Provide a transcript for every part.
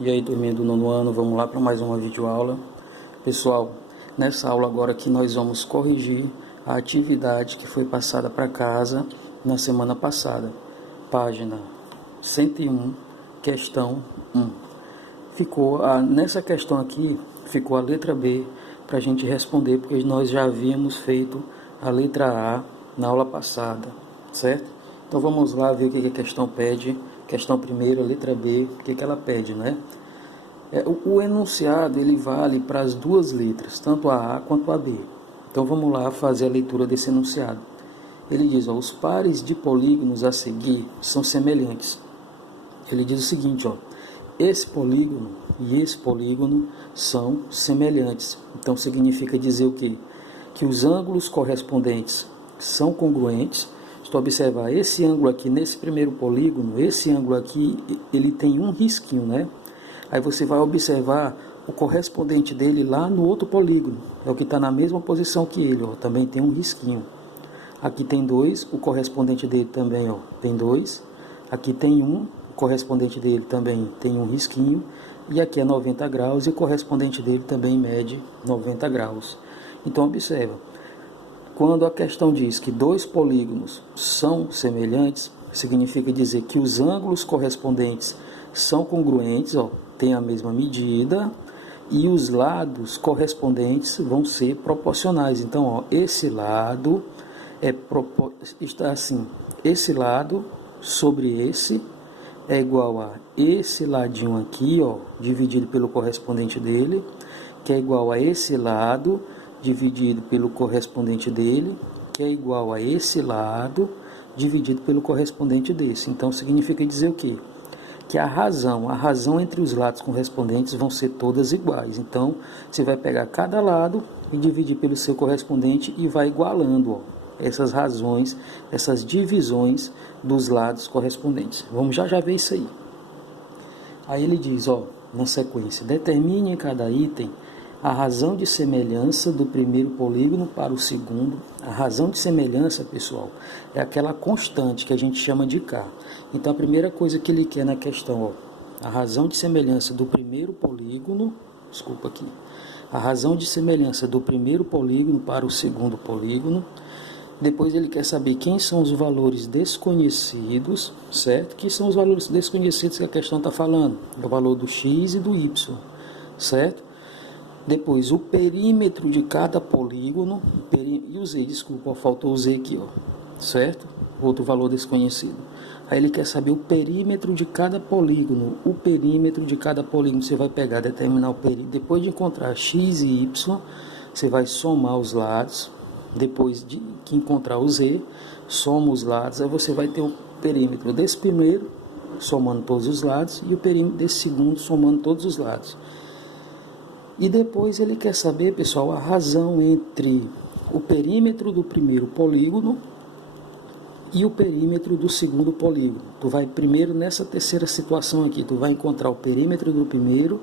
E aí, turminha do nono ano, vamos lá para mais uma videoaula. Pessoal, nessa aula agora aqui nós vamos corrigir a atividade que foi passada para casa na semana passada. Página 101, questão 1. Nessa questão aqui, ficou a letra B para a gente responder, porque nós já havíamos feito a letra A na aula passada, certo? Então vamos lá ver o que a questão pede. Questão primeira, letra B, o que ela pede, né? O enunciado, ele vale para as duas letras, tanto a A quanto a B. Então vamos lá fazer a leitura desse enunciado. Ele diz, os pares de polígonos a seguir são semelhantes. Ele diz o seguinte, esse polígono e esse polígono são semelhantes. Então significa dizer o quê? Que os ângulos correspondentes são congruentes. Se tu observar esse ângulo aqui, nesse primeiro polígono, esse ângulo aqui, ele tem um risquinho, né? Aí você vai observar o correspondente dele lá no outro polígono. É o que está na mesma posição que ele, também tem um risquinho. Aqui tem 2, o correspondente dele também, tem 2. Aqui tem 1, o correspondente dele também tem um risquinho. E aqui é 90 graus e o correspondente dele também mede 90 graus. Então observa. Quando a questão diz que dois polígonos são semelhantes, significa dizer que os ângulos correspondentes são congruentes, tem a mesma medida, e os lados correspondentes vão ser proporcionais. Então, esse lado está assim, esse lado sobre esse é igual a esse ladinho aqui, dividido pelo correspondente dele, que é igual a esse lado dividido pelo correspondente dele, que é igual a esse lado dividido pelo correspondente desse. Então significa dizer o quê? Que a razão entre os lados correspondentes vão ser todas iguais. Então você vai pegar cada lado e dividir pelo seu correspondente e vai igualando essas razões, essas divisões dos lados correspondentes. Vamos já ver isso aí. Aí ele diz, na sequência, determine em cada item a razão de semelhança do primeiro polígono para o segundo. A razão de semelhança, pessoal, é aquela constante que a gente chama de K. Então, a primeira coisa que ele quer na questão, a razão de semelhança do primeiro polígono, a razão de semelhança do primeiro polígono para o segundo polígono. Depois ele quer saber quem são os valores desconhecidos, certo? Que são os valores desconhecidos que a questão está falando, o valor do x e do y, certo? Depois, o perímetro de cada polígono, e o z, faltou o z aqui, certo? Outro valor desconhecido. Aí ele quer saber o perímetro de cada polígono. O perímetro de cada polígono você vai pegar, determinar o perímetro. Depois de encontrar x e y, você vai somar os lados. Depois de encontrar o z, soma os lados. Aí você vai ter o perímetro desse primeiro, somando todos os lados, e o perímetro desse segundo, somando todos os lados. E depois ele quer saber, pessoal, a razão entre o perímetro do primeiro polígono e o perímetro do segundo polígono. Tu vai primeiro nessa terceira situação aqui, tu vai encontrar o perímetro do primeiro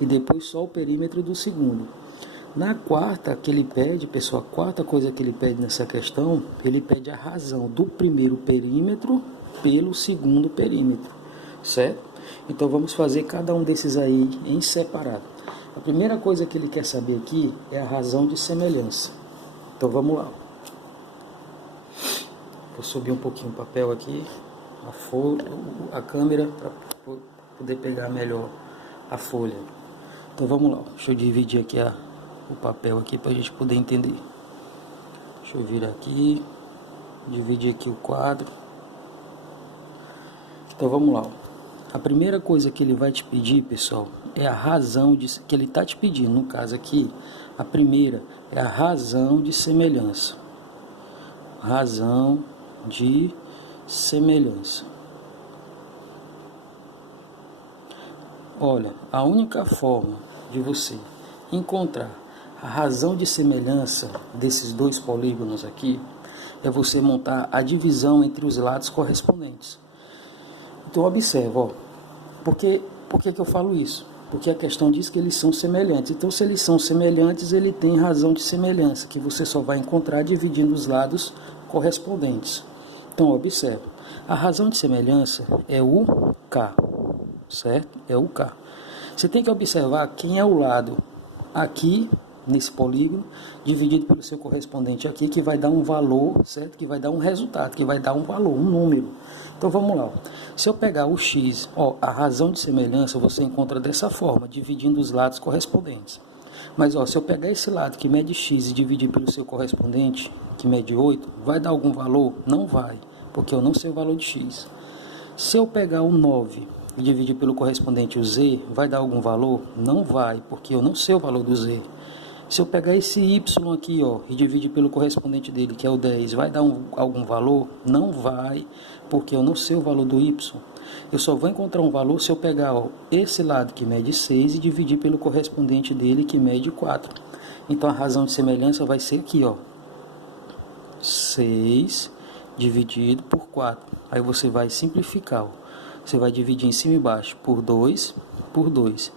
e depois só o perímetro do segundo. Na quarta que ele pede, pessoal, a quarta coisa que ele pede nessa questão, ele pede a razão do primeiro perímetro pelo segundo perímetro, certo? Então vamos fazer cada um desses aí em separado. A primeira coisa que ele quer saber aqui é a razão de semelhança. Então vamos lá. Vou subir um pouquinho o papel aqui, a câmera, para poder pegar melhor a folha. Então vamos lá. Deixa eu dividir aqui o papel aqui para a gente poder entender. Deixa eu virar aqui, dividir aqui o quadro. Então vamos lá. A primeira coisa que ele vai te pedir, pessoal, é a razão que ele está te pedindo. No caso aqui, a primeira é a razão de semelhança. Razão de semelhança. Olha, a única forma de você encontrar a razão de semelhança desses dois polígonos aqui é você montar a divisão entre os lados correspondentes. Então observa, por que eu falo isso? Porque a questão diz que eles são semelhantes. Então, se eles são semelhantes, ele tem razão de semelhança, que você só vai encontrar dividindo os lados correspondentes. Então, observa. A razão de semelhança é o K, certo? É o K. Você tem que observar quem é o lado aqui, nesse polígono, dividido pelo seu correspondente aqui, que vai dar um valor, certo? Que vai dar um resultado, que vai dar um valor, um número. Então vamos lá. Se eu pegar o x, a razão de semelhança você encontra dessa forma, dividindo os lados correspondentes. Mas se eu pegar esse lado que mede x e dividir pelo seu correspondente, que mede 8, vai dar algum valor? Não vai, porque eu não sei o valor de x. Se eu pegar o 9 e dividir pelo correspondente o z, vai dar algum valor? Não vai, porque eu não sei o valor do z. Se eu pegar esse y aqui, e dividir pelo correspondente dele, que é o 10, vai dar algum valor? Não vai, porque eu não sei o valor do y. Eu só vou encontrar um valor se eu pegar esse lado que mede 6 e dividir pelo correspondente dele, que mede 4. Então a razão de semelhança vai ser aqui, 6 dividido por 4. Aí você vai simplificar, você vai dividir em cima e embaixo por 2 por 2.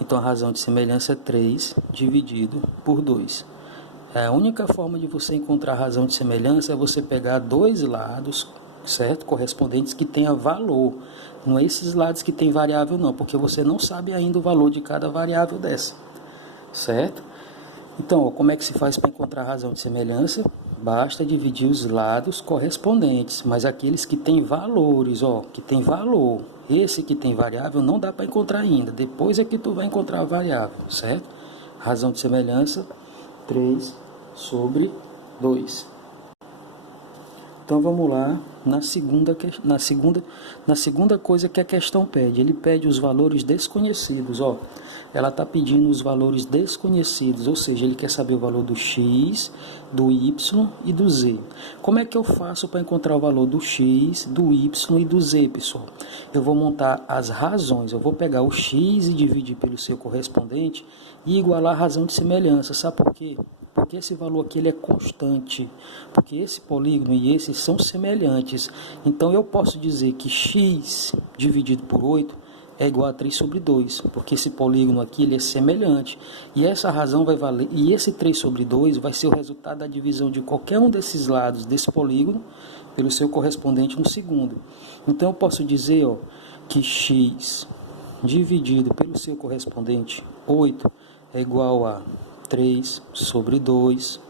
Então a razão de semelhança é 3 dividido por 2. A única forma de você encontrar a razão de semelhança é você pegar dois lados, certo? Correspondentes que tenha valor. Não é esses lados que tem variável não, porque você não sabe ainda o valor de cada variável dessa, certo? Então, como é que se faz para encontrar a razão de semelhança? Basta dividir os lados correspondentes, mas aqueles que têm valores, que tem valor. Esse que tem variável não dá para encontrar ainda, depois é que tu vai encontrar a variável, certo? Razão de semelhança, 3 sobre 2. Então vamos lá na segunda coisa que a questão pede. Ele pede os valores desconhecidos. Ela está pedindo os valores desconhecidos, ou seja, ele quer saber o valor do x, do y e do z. Como é que eu faço para encontrar o valor do x, do y e do z, pessoal? Eu vou montar as razões. Eu vou pegar o x e dividir pelo seu correspondente e igualar a razão de semelhança. Sabe por quê? Porque esse valor aqui ele é constante, porque esse polígono e esse são semelhantes. Então eu posso dizer que x dividido por 8 é igual a 3 sobre 2, porque esse polígono aqui ele é semelhante. E essa razão vai valer, e esse 3 sobre 2 vai ser o resultado da divisão de qualquer um desses lados desse polígono pelo seu correspondente no segundo. Então eu posso dizer que x dividido pelo seu correspondente 8 é igual a 3 sobre 2.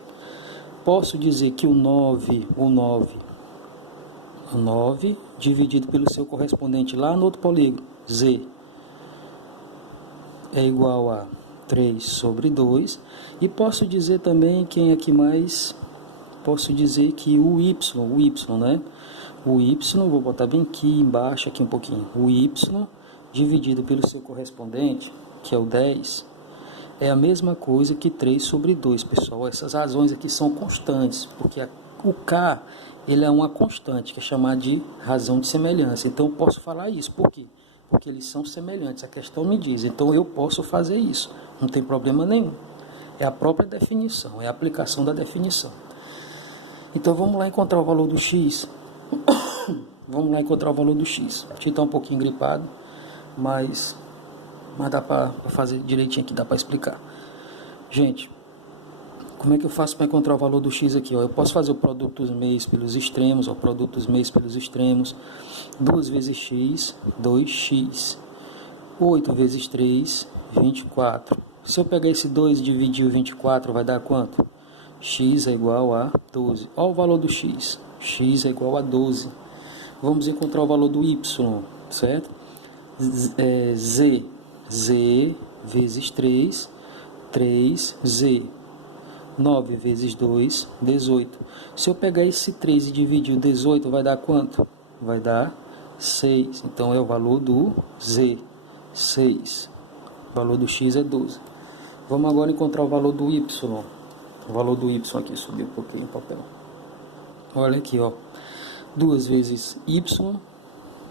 Posso dizer que o 9 dividido pelo seu correspondente lá no outro polígono, z, é igual a 3 sobre 2. E posso dizer também, quem é que mais? Posso dizer que o y, né? O y, vou botar bem aqui embaixo, aqui um pouquinho. O y dividido pelo seu correspondente, que é o 10, é a mesma coisa que 3 sobre 2, pessoal. Essas razões aqui são constantes, porque o K ele é uma constante, que é chamada de razão de semelhança. Então eu posso falar isso. Por quê? Porque eles são semelhantes, a questão me diz. Então eu posso fazer isso, não tem problema nenhum. É a própria definição, é a aplicação da definição. Então vamos lá encontrar o valor do x. Vamos lá encontrar o valor do x. A gente está um pouquinho gripado, mas dá para fazer direitinho aqui, dá para explicar. Gente, como é que eu faço para encontrar o valor do x aqui? Eu posso fazer o produto dos meios pelos extremos, produto dos meios pelos extremos. 2 vezes x, 2x. 8 vezes 3, 24. Se eu pegar esse 2 e dividir o 24, vai dar quanto? X é igual a 12. Olha o valor do x. X é igual a 12. Vamos encontrar o valor do y, certo? Z vezes 3, 3z. 9 vezes 2, 18. Se eu pegar esse 3 e dividir o 18, vai dar quanto? Vai dar 6. Então é o valor do z, 6. O valor do x é 12. Vamos agora encontrar o valor do y. O valor do y aqui, subiu um pouquinho o papel. Olha aqui, 2 vezes y,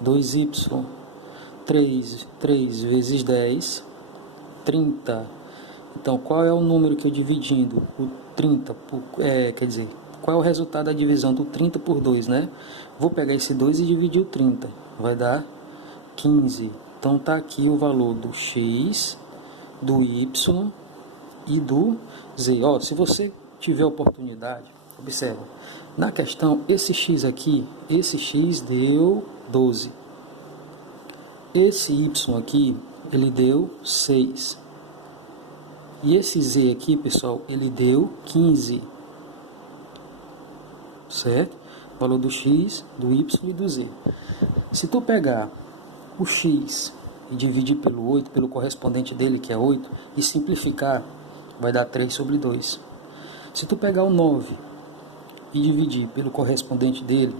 2y. 3 vezes 10, 30. Então, qual é o número que eu dividindo? O 30, quer dizer, qual é o resultado da divisão do 30 por 2, né? Vou pegar esse 2 e dividir o 30, vai dar 15. Então, tá aqui o valor do x, do y e do z. Se você tiver oportunidade, observa, na questão, esse x aqui, esse x deu 12. Esse y aqui ele deu 6. E esse z aqui, pessoal, ele deu 15. Certo? O valor do x, do y e do z. Se tu pegar o x e dividir pelo 8, pelo correspondente dele, que é 8, e simplificar, vai dar 3 sobre 2. Se tu pegar o 9 e dividir pelo correspondente dele,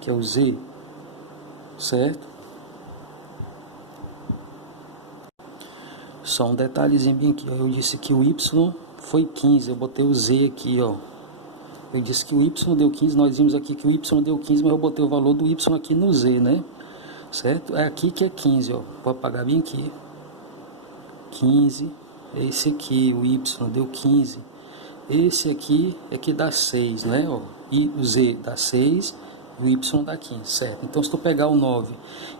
que é o z, certo? Só um detalhezinho bem aqui, ó. Eu disse que o y foi 15, eu botei o z aqui, ó. Eu disse que o y deu 15, nós vimos aqui que o y deu 15, mas eu botei o valor do y aqui no z, né? Certo? É aqui que é 15, ó. Vou apagar bem aqui. 15, esse aqui, o y deu 15. Esse aqui é que dá 6, né? Ó. E o z dá 6 e o y dá 15, certo? Então, se tu pegar o 9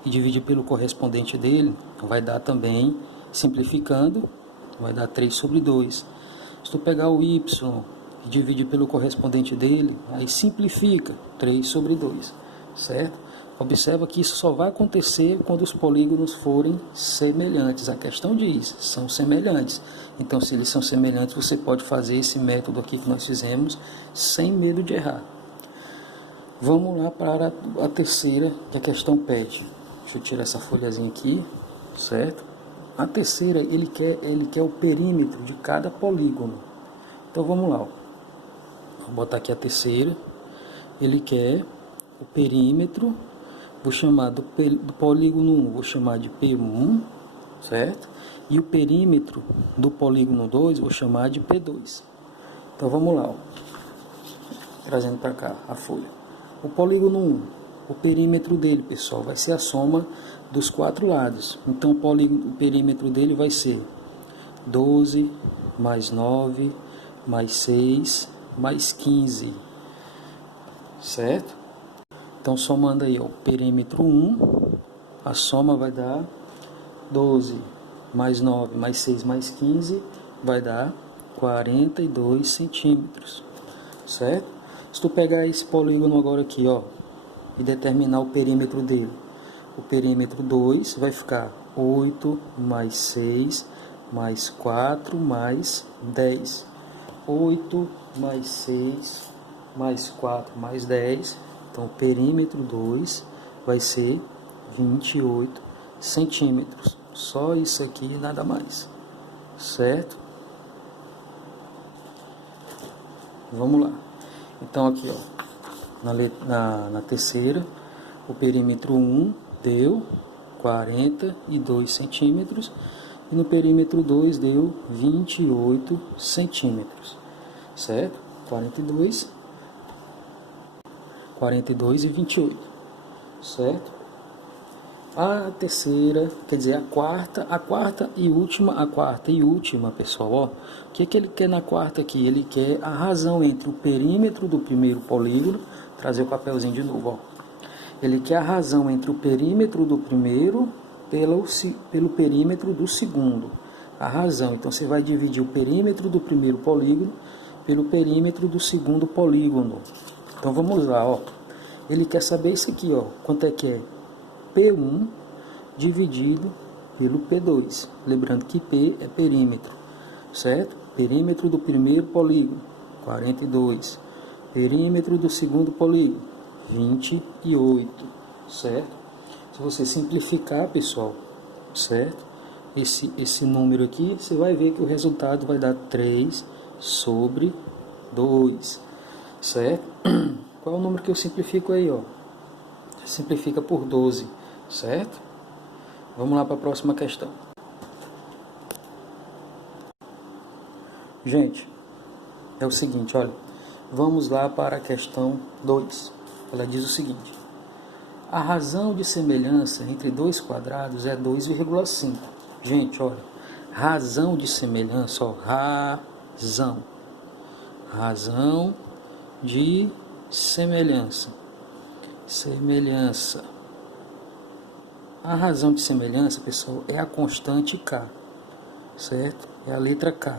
e dividir pelo correspondente dele, vai dar também, simplificando, vai dar 3 sobre 2. Se tu pegar o y e dividir pelo correspondente dele, aí simplifica, 3 sobre 2, certo? Observa que isso só vai acontecer quando os polígonos forem semelhantes. A questão diz, são semelhantes. Então, se eles são semelhantes, você pode fazer esse método aqui que nós fizemos sem medo de errar. Vamos lá para a terceira que a questão pede. Deixa eu tirar essa folhazinha aqui, certo? A terceira, ele quer o perímetro de cada polígono. Então, vamos lá. Ó. Vou botar aqui a terceira. Ele quer o perímetro. Vou chamar do polígono 1, vou chamar de P1, certo? E o perímetro do polígono 2, vou chamar de P2. Então, vamos lá, ó. Trazendo para cá a folha. O polígono 1, o perímetro dele, pessoal, vai ser a soma dos 4 lados. Então, o perímetro dele vai ser 12, mais 9, mais 6, mais 15, certo? Então, somando aí, ó, o perímetro 1, a soma vai dar 12, mais 9, mais 6, mais 15, vai dar 42 centímetros, certo? Se tu pegar esse polígono agora aqui, ó, e determinar o perímetro dele, o perímetro 2 vai ficar 8, mais 6, mais 4, mais 10. 8, mais 6, mais 4, mais 10... Então, o perímetro 2 vai ser 28 centímetros. Só isso aqui e nada mais. Certo? Vamos lá. Então, aqui, ó, na terceira, o perímetro 1 deu 42 centímetros. E no perímetro 2 deu 28 centímetros. Certo? 42 e 28, certo? A terceira, quer dizer, a quarta e última, pessoal, ó. O que ele quer na quarta aqui? Ele quer a razão entre o perímetro do primeiro polígono, trazer o papelzinho de novo, ó. Ele quer a razão entre o perímetro do primeiro pelo perímetro do segundo. A razão, então você vai dividir o perímetro do primeiro polígono pelo perímetro do segundo polígono. Então, vamos lá, ó. Ele quer saber isso aqui, ó. Quanto é que é? P1 dividido pelo P2. Lembrando que P é perímetro, certo? Perímetro do primeiro polígono, 42. Perímetro do segundo polígono, 28, certo? Se você simplificar, pessoal, certo? Esse número aqui, você vai ver que o resultado vai dar 3 sobre 2. Certo? Qual é o número que eu simplifico aí, ó? Simplifica por 12, certo? Vamos lá para a próxima questão. Gente, é o seguinte, olha. Vamos lá para a questão 2. Ela diz o seguinte. A razão de semelhança entre dois quadrados é 2,5. Gente, olha. Razão de semelhança, ó. Razão de semelhança. A razão de semelhança, pessoal, é a constante K, certo? É a letra K.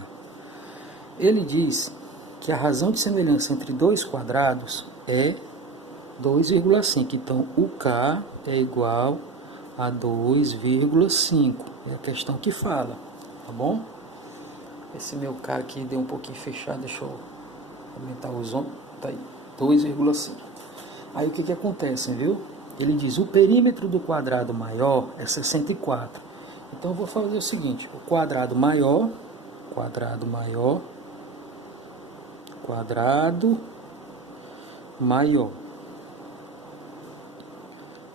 Ele diz que a razão de semelhança entre dois quadrados é 2,5. Então, o K é igual a 2,5. É a questão que fala, tá bom? Esse meu cara aqui deu um pouquinho fechado, deixa eu aumentar o zoom, tá aí, 2,5. Aí o que acontece, viu? Ele diz, o perímetro do quadrado maior é 64. Então eu vou fazer o seguinte, o quadrado maior, quadrado maior,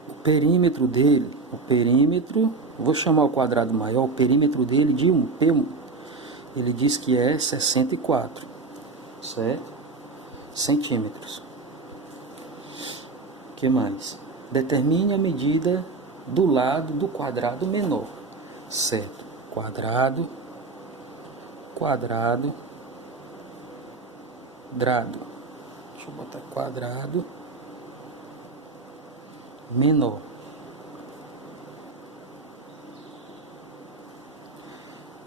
o perímetro dele, vou chamar o quadrado maior, o perímetro dele de P1, ele diz que é 64, certo? Centímetros. O que mais? Determine a medida do lado do quadrado menor, certo? Quadrado, deixa eu botar quadrado menor.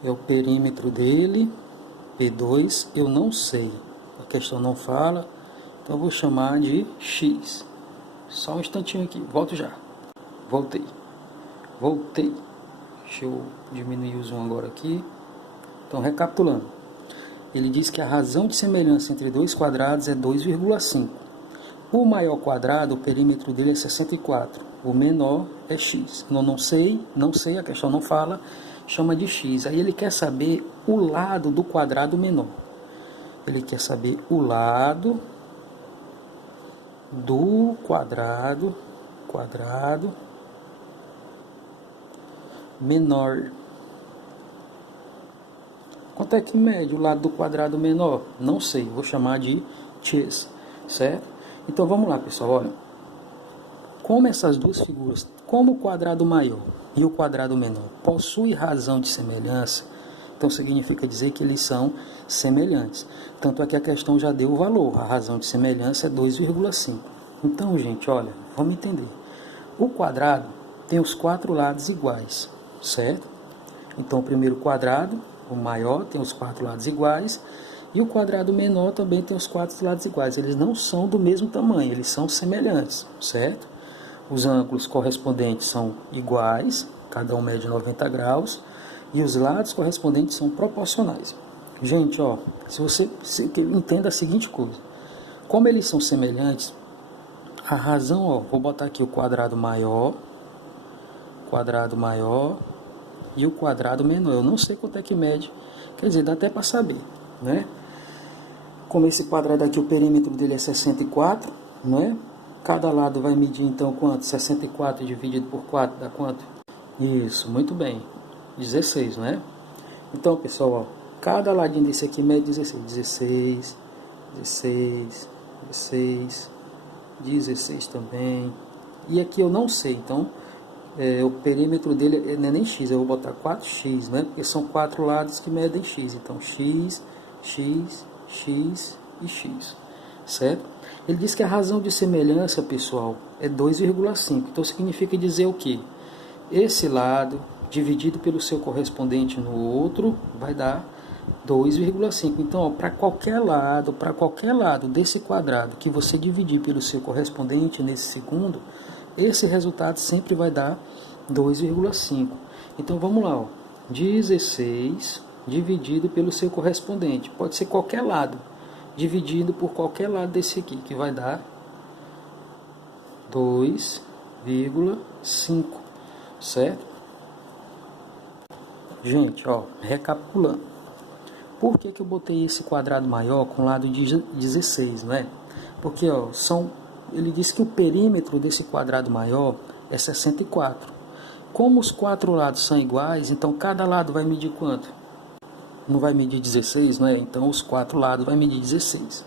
É o perímetro dele, P2, eu não sei, a questão não fala, então eu vou chamar de X. Só um instantinho aqui, volto já. Voltei. Deixa eu diminuir o zoom agora aqui. Então, recapitulando. Ele diz que a razão de semelhança entre dois quadrados é 2,5. O maior quadrado, o perímetro dele é 64. O menor é X. Eu não sei, a questão não fala, chama de X. Aí ele quer saber o lado do quadrado menor. Ele quer saber o lado do quadrado menor. Quanto é que mede o lado do quadrado menor? Não sei, vou chamar de x, certo? Então vamos lá, pessoal, olha. Como essas duas figuras, como o quadrado maior e o quadrado menor possuem razão de semelhança, então significa dizer que eles são semelhantes. Tanto é que a questão já deu o valor, a razão de semelhança é 2,5. Então, gente, olha, vamos entender. O quadrado tem os quatro lados iguais, certo? Então, o primeiro quadrado, o maior, tem os quatro lados iguais, e o quadrado menor também tem os quatro lados iguais. Eles não são do mesmo tamanho, eles são semelhantes, certo? Os ângulos correspondentes são iguais, cada um mede 90 graus, e os lados correspondentes são proporcionais. Gente, ó, se você entenda a seguinte coisa, como eles são semelhantes, a razão, ó, vou botar aqui o quadrado maior e o quadrado menor. Eu não sei quanto é que mede, quer dizer, dá até para saber, né? Como esse quadrado aqui, o perímetro dele é 64, não é? Cada lado vai medir então quanto? 64 dividido por 4 dá quanto? Isso, muito bem. 16, não é? Então, pessoal, ó, cada ladinho desse aqui mede 16. 16, 16, 16, 16 também. E aqui eu não sei, então o perímetro dele não é nem x, eu vou botar 4x, né? Porque são quatro lados que medem x. Então x, x, x e x, certo? Ele diz que a razão de semelhança, pessoal, é 2,5. Então significa dizer o quê? Esse lado dividido pelo seu correspondente no outro vai dar 2,5. Então, para qualquer lado desse quadrado que você dividir pelo seu correspondente nesse segundo, esse resultado sempre vai dar 2,5. Então, vamos lá, ó. 16 dividido pelo seu correspondente. Pode ser qualquer lado, dividido por qualquer lado desse aqui, que vai dar 2,5, certo? Gente, ó, recapitulando. Por que eu botei esse quadrado maior com o lado de 16, não é? Porque, ó, ele diz que o perímetro desse quadrado maior é 64. Como os quatro lados são iguais, então cada lado vai medir quanto? Não vai medir 16, não é? Então os quatro lados vai medir 16.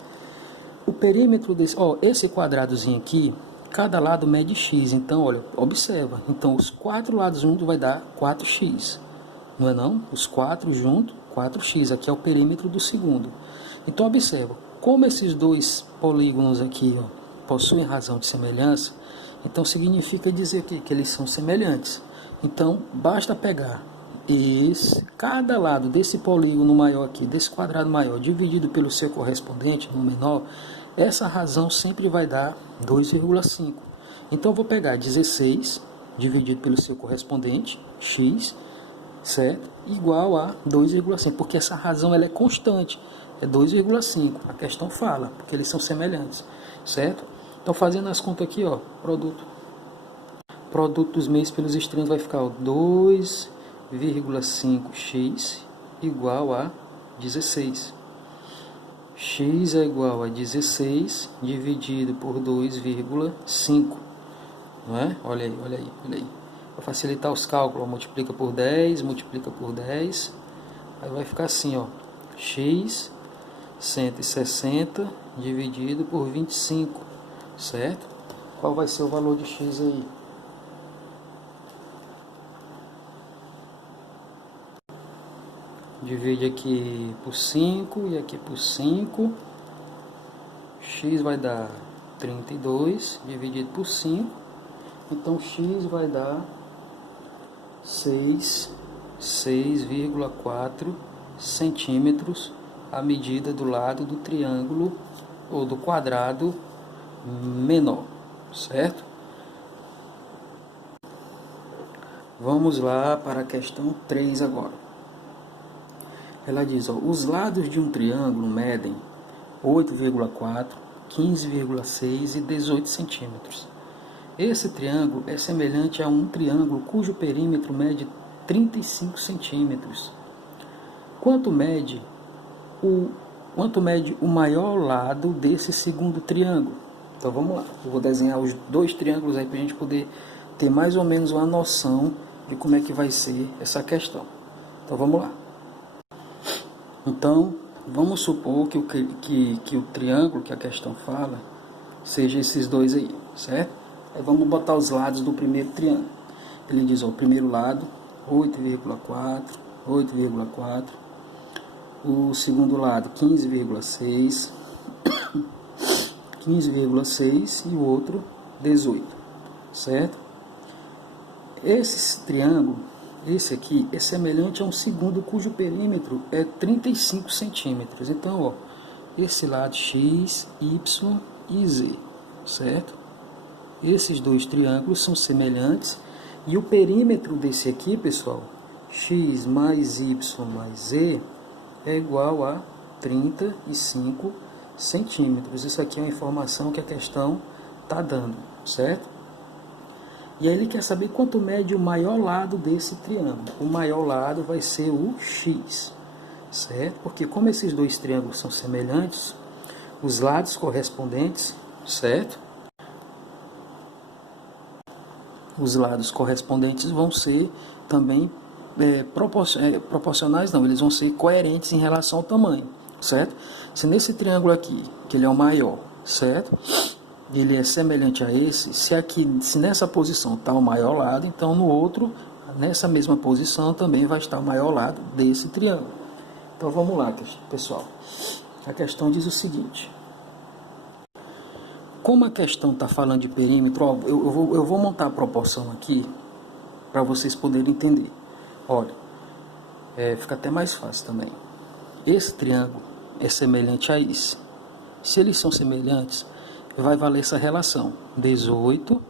O perímetro desse, ó, esse quadradozinho aqui, cada lado mede x. Então, olha, observa. Então os quatro lados juntos vai dar 4x. Não é não? Os quatro juntos, 4x. Aqui é o perímetro do segundo. Então, observa. Como esses dois polígonos aqui, ó, possuem razão de semelhança, então significa dizer que eles são semelhantes. Então, basta pegar cada lado desse polígono maior aqui, desse quadrado maior, dividido pelo seu correspondente no menor, essa razão sempre vai dar 2,5. Então, eu vou pegar 16 dividido pelo seu correspondente, x, certo? Igual a 2,5, porque essa razão ela é constante, é 2,5, a questão fala, porque eles são semelhantes, certo? Então, fazendo as contas aqui, ó, produto dos meios pelos extremos vai ficar 2,5x igual a 16. X é igual a 16 dividido por 2,5. Não é? Olha aí, olha aí, olha aí. Para facilitar os cálculos, multiplica por 10, multiplica por 10. Aí vai ficar assim, ó. X 160 dividido por 25, certo? Qual vai ser o valor de x aí? Divide aqui por 5 e aqui por 5. X vai dar 32 dividido por 5. Então, x vai dar 6,4 centímetros a medida do lado do triângulo ou do quadrado menor, certo? Vamos lá para a questão 3 agora. Ela diz, ó, os lados de um triângulo medem 8,4, 15,6 e 18 centímetros. Esse triângulo é semelhante a um triângulo cujo perímetro mede 35 centímetros. Quanto mede o maior lado desse segundo triângulo? Então vamos lá, eu vou desenhar os dois triângulos aí para a gente poder ter mais ou menos uma noção de como é que vai ser essa questão. Então vamos lá. Então, vamos supor que o triângulo que a questão fala seja esses dois aí, certo? Aí vamos botar os lados do primeiro triângulo. Ele diz, ó, o primeiro lado, 8,4, 8,4. O segundo lado, 15,6, 15,6 e o outro, 18, certo? Esse triângulo, esse aqui, é semelhante a um segundo cujo perímetro é 35 centímetros. Então, ó, esse lado x, y e z, certo? Esses dois triângulos são semelhantes e o perímetro desse aqui, pessoal, x mais y mais z, é igual a 35 centímetros. Isso aqui é uma informação que a questão está dando, certo? E aí ele quer saber quanto mede o maior lado desse triângulo. O maior lado vai ser o x, certo? Porque como esses dois triângulos são semelhantes, os lados correspondentes, certo? Os lados correspondentes vão ser também proporcionais, não, eles vão ser coerentes em relação ao tamanho, certo? Se nesse triângulo aqui, que ele é o maior, certo? Ele é semelhante a esse, se nessa posição está o maior lado, então no outro, nessa mesma posição, também vai estar o maior lado desse triângulo. Então vamos lá, pessoal. A questão diz o seguinte. Como a questão está falando de perímetro, ó, eu vou montar a proporção aqui para vocês poderem entender. Olha, fica até mais fácil também. Esse triângulo é semelhante a esse. Se eles são semelhantes, vai valer essa relação, 18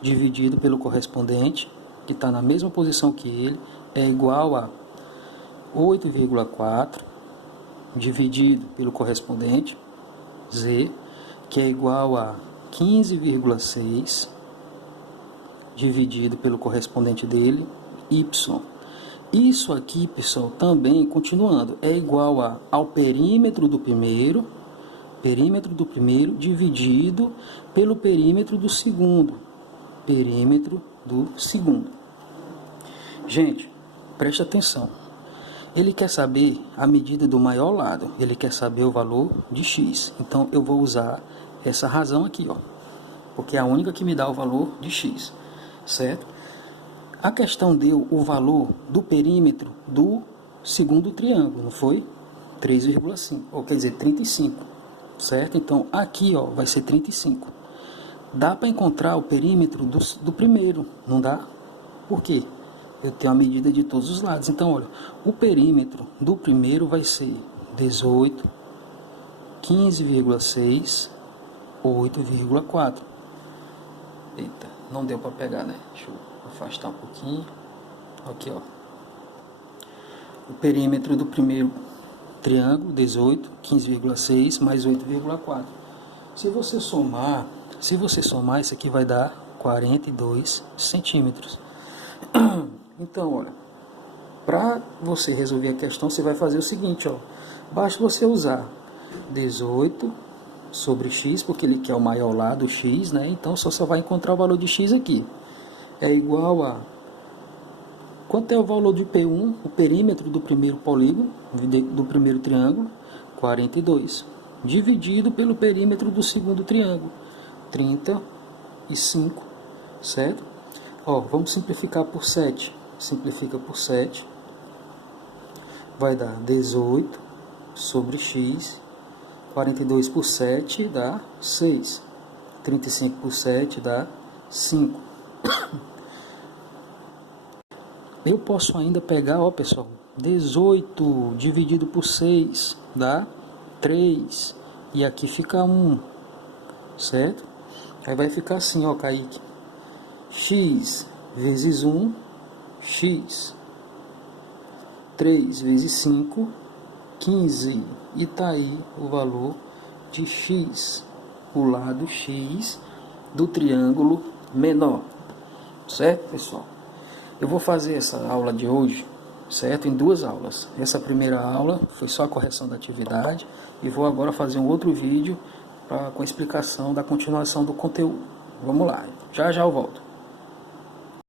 dividido pelo correspondente, que está na mesma posição que ele, é igual a 8,4 dividido pelo correspondente, z, que é igual a 15,6 dividido pelo correspondente dele, y. Isso aqui, pessoal, também, continuando, é igual ao perímetro do primeiro dividido pelo perímetro do segundo. Gente, preste atenção. Ele quer saber a medida do maior lado, ele quer saber o valor de x. Então, eu vou usar essa razão aqui, ó, porque é a única que me dá o valor de x, certo? A questão deu o valor do perímetro do segundo triângulo, não foi? 3,5, ou quer dizer, 35. Certo? Então, aqui ó, vai ser 35. Dá para encontrar o perímetro do primeiro, não dá? Por quê? Eu tenho a medida de todos os lados. Então, olha, o perímetro do primeiro vai ser 18, 15,6, 8,4. Eita, não deu para pegar, né? Deixa eu afastar um pouquinho. Aqui, ó. o perímetro do primeiro triângulo, 18, 15,6 mais 8,4. Se você somar, isso aqui vai dar 42 centímetros. Então, olha, para você resolver a questão, você vai fazer o seguinte, ó. Basta você usar 18 sobre x, porque ele quer o maior lado, x, né? Então, só vai encontrar o valor de x aqui. É igual a... Quanto é o valor de P1, o perímetro do primeiro polígono, do primeiro triângulo? 42. Dividido pelo perímetro do segundo triângulo, 35, certo? Ó, vamos simplificar por 7. Simplifica por 7. Vai dar 18 sobre x. 42 por 7 dá 6. 35 por 7 dá 5. Eu posso ainda pegar, ó pessoal, 18 dividido por 6 dá 3. E aqui fica 1, certo? Aí vai ficar assim, ó, Kaique. X vezes 1, x. 3 vezes 5, 15. E tá aí o valor de x, o lado x do triângulo menor. Certo, pessoal? Eu vou fazer essa aula de hoje, certo? Em 2 aulas. Essa primeira aula foi só a correção da atividade e vou agora fazer um outro vídeo com a explicação da continuação do conteúdo. Vamos lá, já eu volto.